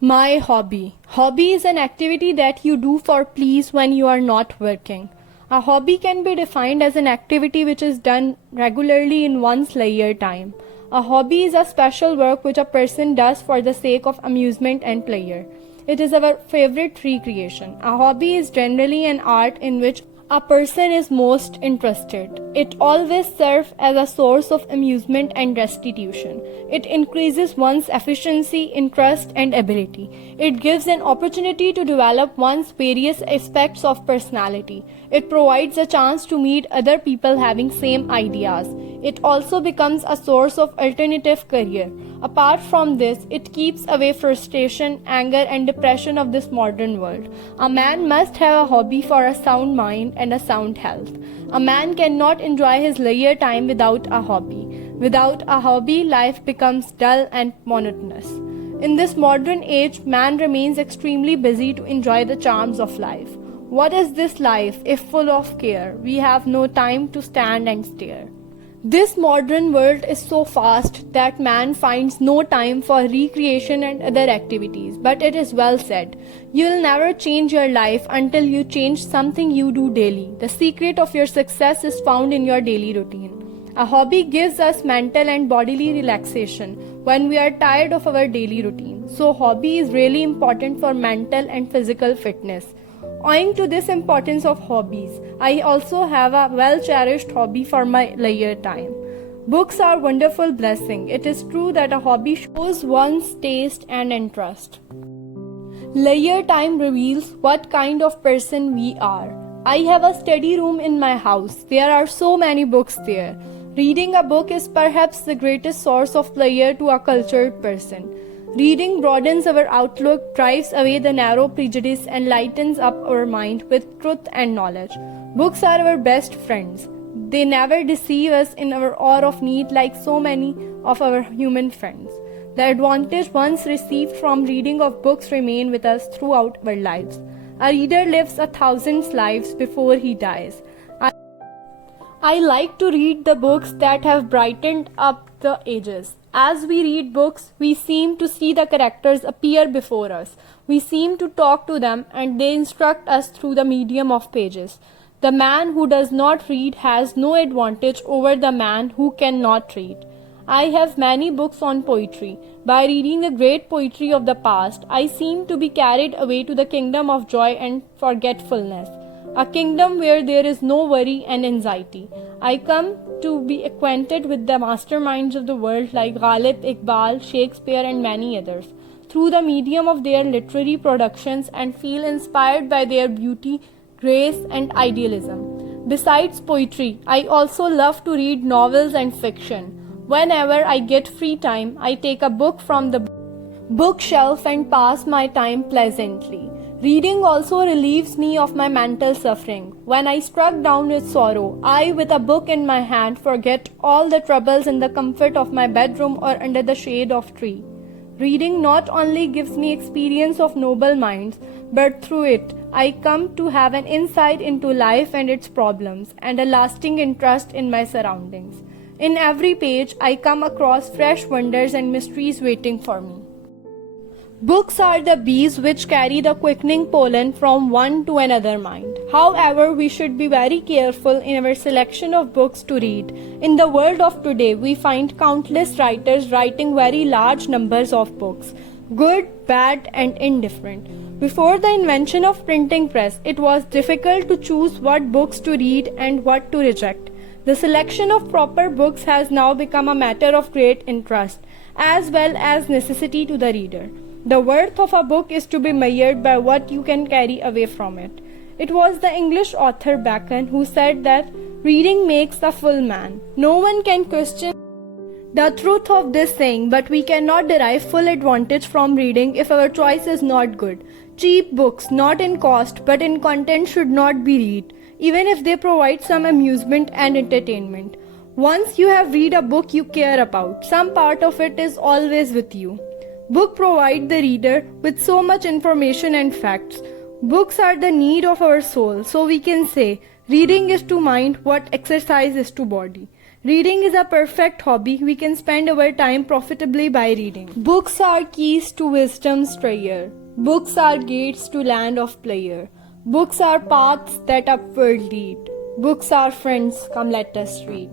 My hobby. Hobby is an activity that you do for please when you are not working. A hobby can be defined as an activity which is done regularly in one's leisure time. A hobby is a special work which a person does for the sake of amusement and pleasure. It is our favorite recreation. A hobby is generally an art in which a person is most interested. It always serves as a source of amusement and restitution. It increases one's efficiency, interest, and ability. It gives an opportunity to develop one's various aspects of personality. It provides a chance to meet other people having same ideas. It also becomes a source of alternative career. Apart from this, it keeps away frustration, anger, and depression of this modern world. A man must have a hobby for a sound mind and a sound health. A man cannot enjoy his leisure time without a hobby. Without a hobby, life becomes dull and monotonous. In this modern age, man remains extremely busy to enjoy the charms of life. What is this life if full of care? We have no time to stand and stare. This modern world is so fast that man finds no time for recreation and other activities. But it is well said, you'll never change your life until you change something you do daily. The secret of your success is found in your daily routine. A hobby gives us mental and bodily relaxation when we are tired of our daily routine. So hobby is really important for mental and physical fitness. Owing to this importance of hobbies, I also have a well-cherished hobby for my leisure time. Books are a wonderful blessing. It is true that a hobby shows one's taste and interest. Leisure time reveals what kind of person we are. I have a study room in my house. There are so many books there. Reading a book is perhaps the greatest source of pleasure to a cultured person. Reading broadens our outlook, drives away the narrow prejudice, and lightens up our mind with truth and knowledge. Books are our best friends. They never deceive us in our hour of need like so many of our human friends. The advantage once received from reading of books remain with us throughout our lives. A reader lives 1,000 lives before he dies. I like to read the books that have brightened up the ages. As we read books, we seem to see the characters appear before us. We seem to talk to them and they instruct us through the medium of pages. The man who does not read has no advantage over the man who cannot read. I have many books on poetry. By reading the great poetry of the past, I seem to be carried away to the kingdom of joy and forgetfulness. A kingdom where there is no worry and anxiety. I come to be acquainted with the masterminds of the world like Ghalib, Iqbal, Shakespeare, and many others through the medium of their literary productions and feel inspired by their beauty, grace, and idealism. Besides poetry, I also love to read novels and fiction. Whenever I get free time, I take a book from the bookshelf and pass my time pleasantly. Reading also relieves me of my mental suffering. When I struck down with sorrow, I, with a book in my hand, forget all the troubles in the comfort of my bedroom or under the shade of tree. Reading not only gives me experience of noble minds, but through it, I come to have an insight into life and its problems, and a lasting interest in my surroundings. In every page, I come across fresh wonders and mysteries waiting for me. Books are the bees which carry the quickening pollen from one to another mind. However, we should be very careful in our selection of books to read. In the world of today, we find countless writers writing very large numbers of books, good, bad, and indifferent. Before the invention of printing press, it was difficult to choose what books to read and what to reject. The selection of proper books has now become a matter of great interest, as well as necessity to the reader. The worth of a book is to be measured by what you can carry away from it. It was the English author Bacon who said that reading makes a full man. No one can question the truth of this saying, but we cannot derive full advantage from reading if our choice is not good. Cheap books, not in cost but in content, should not be read, even if they provide some amusement and entertainment. Once you have read a book you care about, some part of it is always with you. Books provide the reader with so much information and facts. Books are the need of our soul, so we can say reading is to mind what exercise is to body. Reading is a perfect hobby. We can spend our time profitably by reading. Books are keys to wisdom's treasure. Books are gates to land of pleasure. Books are paths that upward lead. Books are friends, come let us read.